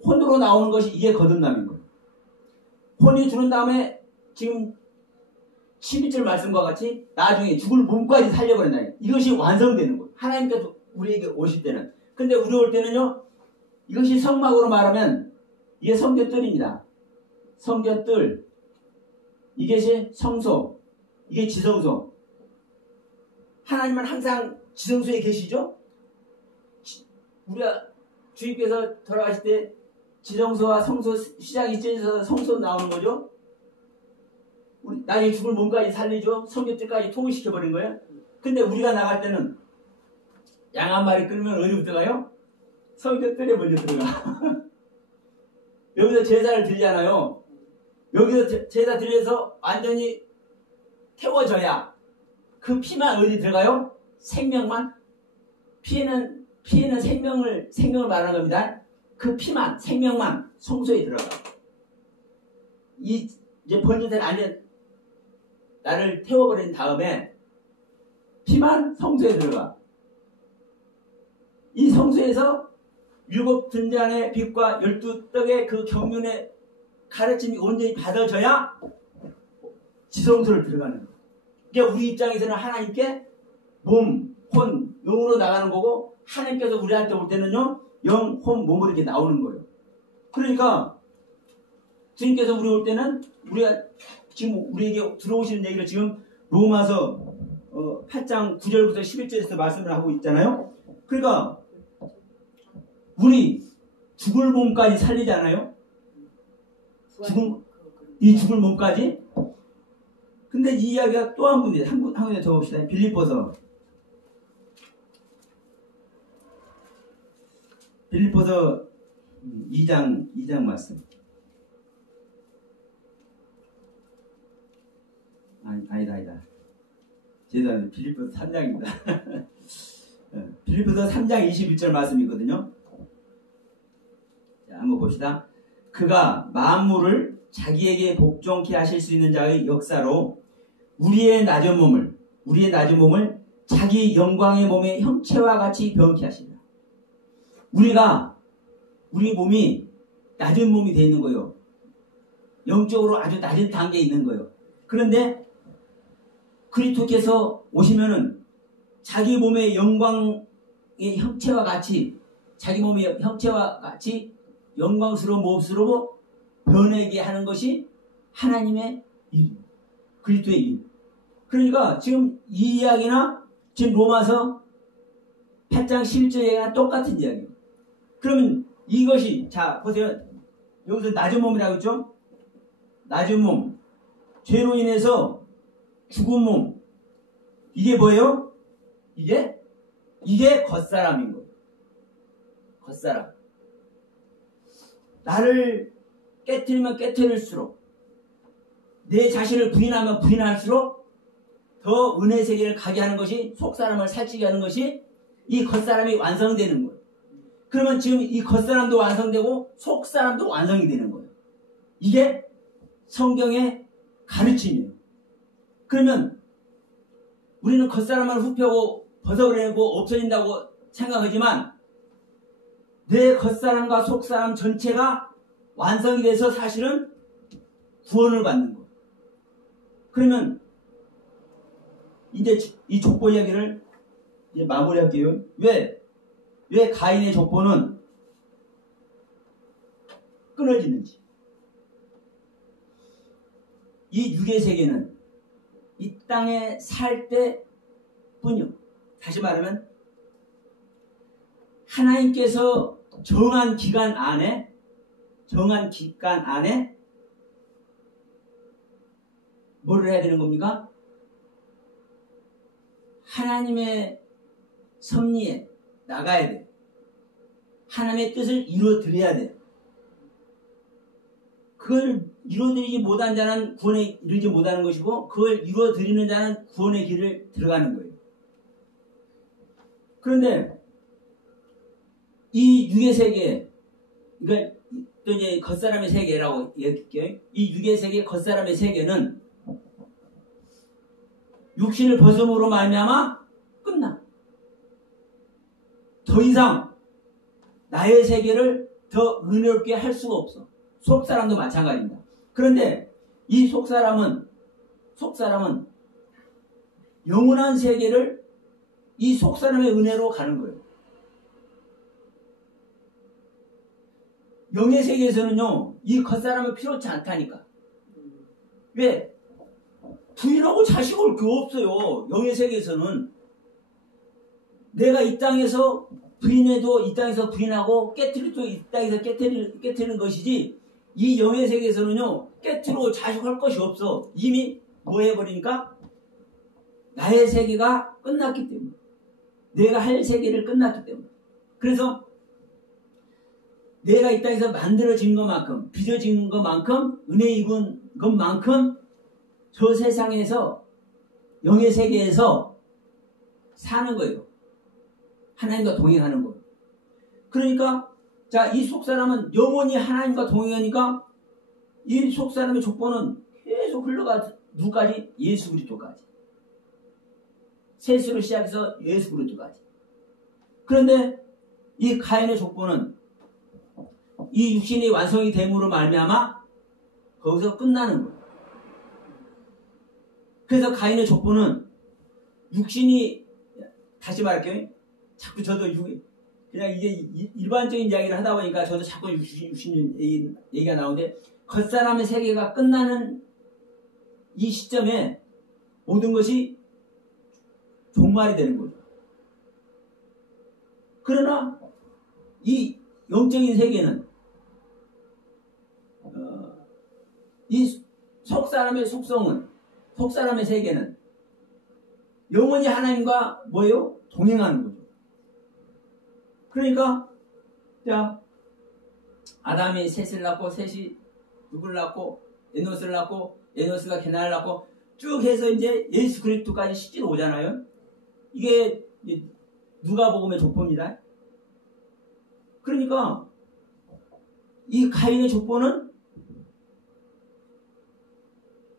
혼으로 나오는 것이 이게 거듭남인 거예요. 혼이 들은 다음에 지금 11절 말씀과 같이 나중에 죽을 몸까지 살려버린다. 이것이 완성되는 거예요. 하나님께서 우리에게 오실 때는. 근데 우리 올 때는요. 이것이 성막으로 말하면 이게 성전뜰입니다. 성전뜰. 이것이 성소. 이게 지성소. 하나님은 항상 지성소에 계시죠? 우리가 주님께서 돌아가실 때 지성소와 성소 시작이 찢어져서 성소 나오는 거죠? 우리 나중에 죽을 몸까지 살리죠? 성전뜰까지 통일시켜버린 거예요? 근데 우리가 나갈 때는 양 한 마리 끌면 어디부터 가요? 성전뜰에 먼저 들어가. 여기서 제사를 드리잖아요. 여기서 제사 드려서 완전히 태워져야 그 피만 어디 들어가요? 생명만? 피에는 생명을 말하는 겁니다. 그 피만, 생명만 성소에 들어가. 이제 번제된 안에 나를 태워버린 다음에 피만 성소에 들어가. 이 성소에서 7 등잔의 빛과 12떡의 그 경륜의 가르침이 온전히 받아져야 지성소를 들어가는 거예요. 그러니까 우리 입장에서는 하나님께 몸, 혼, 영으로 나가는 거고 하나님께서 우리한테 올 때는요. 영, 혼, 몸으로 이렇게 나오는 거예요. 그러니까 주님께서 우리 올 때는 우리가 지금 우리에게 들어오시는 얘기를 지금 로마서 8장 9절부터 11절에서 말씀을 하고 있잖아요. 그러니까 우리 죽을 몸까지 살리잖아요. 죽을 몸까지. 근데 이 이야기가 또 한 군데, 한 군데 더 봅시다. 빌립보서 2장 말씀. 아니다. 죄송합니다. 빌립보서 3장입니다. 빌립보서 3장 21절 말씀이거든요. 자, 한번 봅시다. 그가 만물을 자기에게 복종케 하실 수 있는 자의 역사로 우리의 낮은 몸을 자기 영광의 몸의 형체와 같이 변케 하시리라. 우리 몸이 낮은 몸이 되어 있는 거예요. 영적으로 아주 낮은 단계에 있는 거예요. 그런데 그리스도께서 오시면은 자기 몸의 영광의 형체와 같이 영광스러운 몹스러워 변하게 하는 것이 하나님의 일, 그리스도의 일. 그러니까 지금 이 이야기나 지금 로마서 8장 11절이랑 똑같은 이야기예요. 그러면 이것이, 자 보세요. 여기서 낮은 몸이라고 했죠? 낮은 몸, 죄로 인해서 죽은 몸. 이게 뭐예요? 이게 겉사람인 거예요. 겉사람. 나를 깨트리면 깨트릴수록, 내 자신을 부인하면 부인할수록 더 은혜 세계를 가게 하는 것이, 속사람을 살찌게 하는 것이 이 겉사람이 완성되는 거예요. 그러면 지금 이 겉사람도 완성되고 속사람도 완성이 되는 거예요. 이게 성경의 가르침이에요. 그러면 우리는 겉사람을 후펴고 벗어버리고 없어진다고 생각하지만 내 겉사람과 속사람 전체가 완성이 돼서 사실은 구원을 받는 거예요. 그러면 이제 이 족보 이야기를 이제 마무리할게요. 왜 가인의 족보는 끊어지는지. 이 육의 세계는 이 땅에 살 때뿐이요. 다시 말하면 하나님께서 정한 기간 안에 뭐를 해야 되는 겁니까? 하나님의 섭리에 나가야 돼요. 하나님의 뜻을 이루어드려야 돼요. 그걸 이루어드리지 못한 자는 구원에 이르지 못하는 것이고, 그걸 이루어드리는 자는 구원의 길을 들어가는 거예요. 그런데 이 육의 세계, 그러니까 또 이제 겉사람의 세계라고 얘기할게요. 이 육의 세계, 겉사람의 세계는 육신을 벗음으로 말미암아 끝나. 더 이상 나의 세계를 더 은혜롭게 할 수가 없어. 속사람도 마찬가지입니다. 그런데 이 속사람은 영원한 세계를 이 속사람의 은혜로 가는 거예요. 영의 세계에서는요, 이 겉사람은 필요치 않다니까. 왜? 부인하고 자식 올 게 없어요. 영의 세계에서는. 내가 이 땅에서 부인해도 이 땅에서 부인하고 깨트려도 이 땅에서 깨트리는 것이지, 이 영의 세계에서는요, 깨트리고 자식 할 것이 없어. 이미 뭐 해버리니까? 나의 세계가 끝났기 때문에. 내가 할 세계를 끝났기 때문에. 그래서 내가 이 땅에서 만들어진 것만큼, 빚어진 것만큼, 은혜 입은 것만큼 저 세상에서 영의 세계에서 사는 거예요. 하나님과 동행하는 거. 그러니까 자, 이 속사람은 영원히 하나님과 동행하니까 이 속사람의 족보는 계속 흘러가 누구까지? 예수 그리스도까지. 셋으로 시작해서 예수 그리스도까지. 그런데 이 가인의 족보는 이 육신이 완성이 됨으로 말미암아 거기서 끝나는 거예요. 그래서 가인의 족보는 육신이, 다시 말할게요. 자꾸 저도 그냥 이게 일반적인 이야기를 하다 보니까 저도 자꾸 육신 얘기가 나오는데, 겉사람의 세계가 끝나는 이 시점에 모든 것이 종말이 되는 거죠. 그러나 이 영적인 세계는 이 속사람의 속성은, 속사람의 세계는 영원히 하나님과 뭐예요? 동행하는 거죠. 그러니까 자, 아담이 셋을 낳고, 셋이 누구를 낳고, 에노스를 낳고, 에노스가 게나를 낳고, 쭉 해서 이제 예수 그리스도까지 시즌 오잖아요. 이게 누가복음의 족보입니다. 그러니까 이 가인의 족보는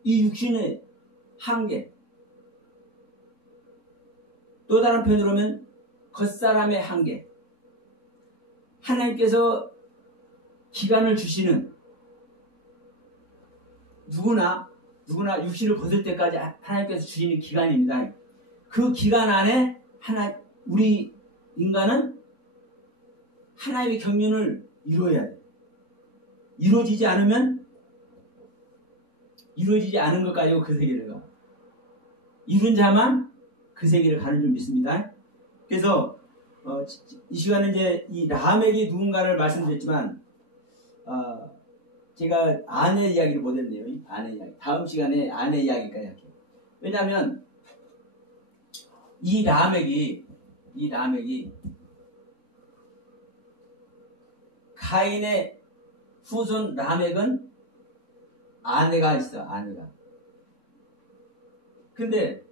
이 육신의 한계, 또 다른 표현으로 하면 겉사람의 한계, 하나님께서 기간을 주시는, 누구나 육신을 벗을 때까지 하나님께서 주시는 기간입니다. 그 기간 안에 우리 인간은 하나님의 경륜을 이루어야 돼. 이루어지지 않은 것 가지고 그 세계를 가. 이룬 자만 그 세계를 가는 줄 믿습니다. 그래서 이 시간에 이제 이 라멕이 누군가를 말씀드렸지만, 제가 아내 이야기를 못 했네요. 아내 이야기. 다음 시간에 아내 이야기까지 할게요. 왜냐하면 이 라멕이 가인의 후손 라멕은 아내가 있어, 아내가. 근데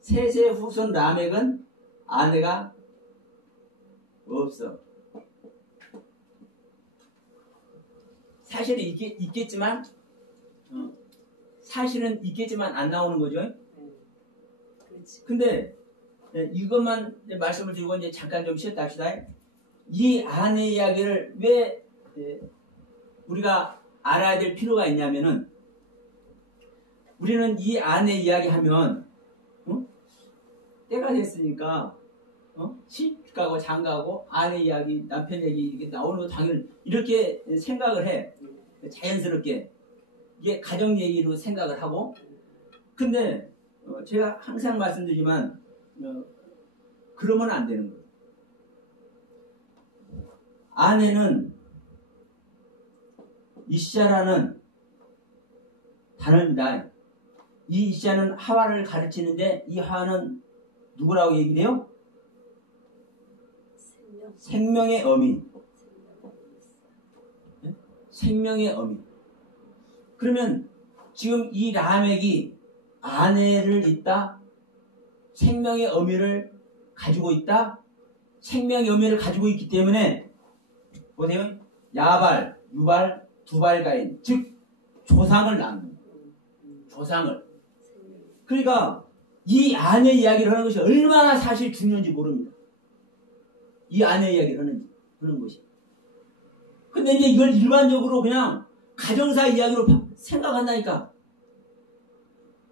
셋의 후손 라멕은 아내가 없어. 사실은 있겠지만, 사실은 있겠지만 안 나오는 거죠. 근데 이것만 말씀을 드리고 이제 잠깐 좀 쉬었다 합시다. 이 아내 이야기를 왜 우리가 알아야 될 필요가 있냐면은, 우리는 이 아내 이야기 하면 때가 됐으니까 시집가고 장가고 아내 이야기, 남편 얘기 이게 나오는 거 당연히 이렇게 생각을 해. 자연스럽게 이게 가정 얘기로 생각을 하고. 근데 제가 항상 말씀드리지만 그러면 안 되는 거예요. 아내는 이샤라는 단어입니다. 이 이샤는 하와를 가르치는데, 이 하와는 누구라고 얘기를 해요? 생명의 어미. 생명의 어미. 그러면 지금 이 라멕이 아내를 잇다, 생명의 어미를 가지고 있다, 생명의 어미를 가지고 있기 때문에 보세요. 야발, 유발, 두발가인, 즉 조상을 낳는, 조상을. 그러니까 이 아내 이야기를 하는 것이 얼마나 사실 중요한지 모릅니다. 이 아내 이야기를 하는 것이. 근데 이제 이걸 일반적으로 그냥 가정사 이야기로 생각한다니까.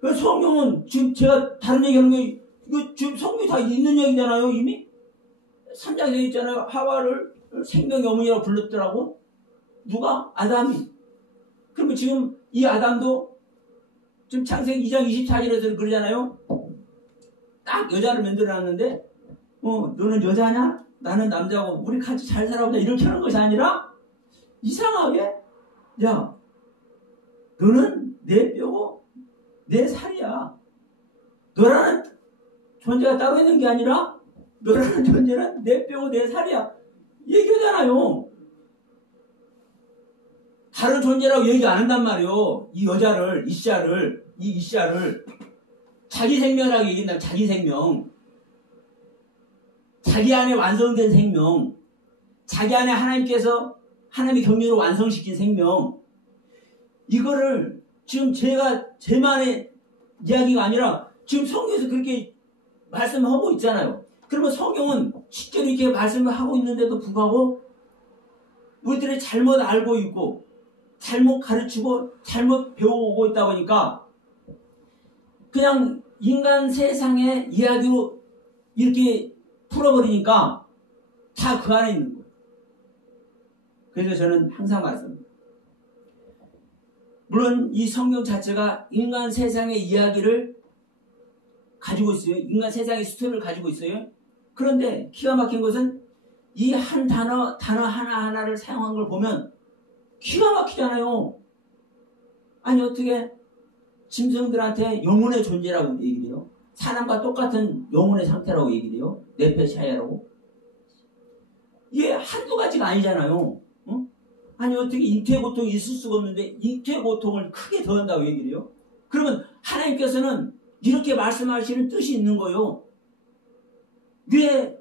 성경은 지금 제가 다른 얘기하는 게 이거 지금 성경이 다 있는 얘기잖아요. 이미 3장에 있잖아요. 하와를 생명의 어머니라고 불렀더라고. 누가? 아담이. 그러면 지금 이 아담도 지금 창세기 2장 24절에서 그러잖아요. 딱 여자를 만들어놨는데 너는 여자냐? 나는 남자고 우리 같이 잘 살아보자 이렇게 하는 것이 아니라 이상하게 야 너는 내 뼈고 내 살이야. 너라는 존재가 따로 있는 게 아니라 너라는 존재는 내 뼈고 내 살이야. 얘기하잖아요. 다른 존재라고 얘기 안 한단 말이에요. 이 여자를, 이시아를 자기 생명이라고 얘기한다. 자기 생명. 자기 안에 완성된 생명. 자기 안에 하나님께서 하나님의 경륜을 완성시킨 생명. 이거를 지금 제가 제만의 이야기가 아니라 지금 성경에서 그렇게 말씀하고 있잖아요. 그러면 성경은 실제로 이렇게 말씀을 하고 있는데도 불구하고 우리들이 잘못 알고 있고 잘못 가르치고 잘못 배워오고 있다 보니까 그냥 인간 세상의 이야기로 이렇게 풀어버리니까 다 그 안에 있는 거예요. 그래서 저는 항상 말씀합니다. 물론 이 성경 자체가 인간 세상의 이야기를 가지고 있어요. 인간 세상의 스토리를 가지고 있어요. 그런데 기가 막힌 것은 이 한 단어 하나하나를 사용한 걸 보면 기가 막히잖아요. 아니 어떻게 짐승들한테 영혼의 존재라고 얘기를 해요. 사람과 똑같은 영혼의 상태라고 얘기를 해요. 네페샤야라고. 이게 한두 가지가 아니잖아요. 아니 어떻게 잉태의 고통이 있을 수가 없는데 잉태의 고통을 크게 더한다고 얘기를 해요. 그러면 하나님께서는 이렇게 말씀하시는 뜻이 있는 거예요. 왜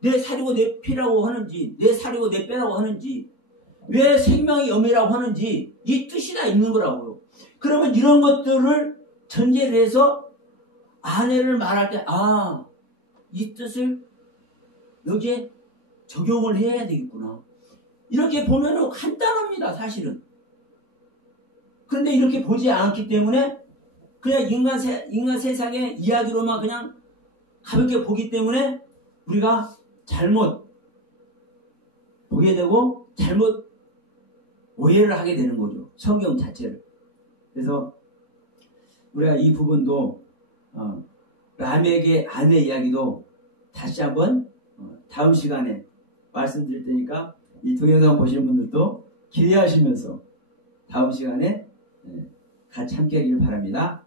내 살이고 내 피라고 하는지, 내 살이고 내 뼈라고 하는지, 왜 생명의 염이라고 하는지 이 뜻이 다 있는 거라고요. 그러면 이런 것들을 전제를 해서 아내를 말할 때 이 뜻을 여기에 적용을 해야 되겠구나. 이렇게 보면 간단합니다. 사실은. 그런데 이렇게 보지 않기 때문에 그냥 인간 세상의 이야기로만 그냥 가볍게 보기 때문에 우리가 잘못 보게 되고 잘못 오해를 하게 되는 거죠. 성경 자체를. 그래서 우리가 이 부분도 라멕의 아내 이야기도 다시 한번 다음 시간에 말씀드릴 테니까 이 동영상 보시는 분들도 기대하시면서 다음 시간에 같이 함께 하기를 바랍니다.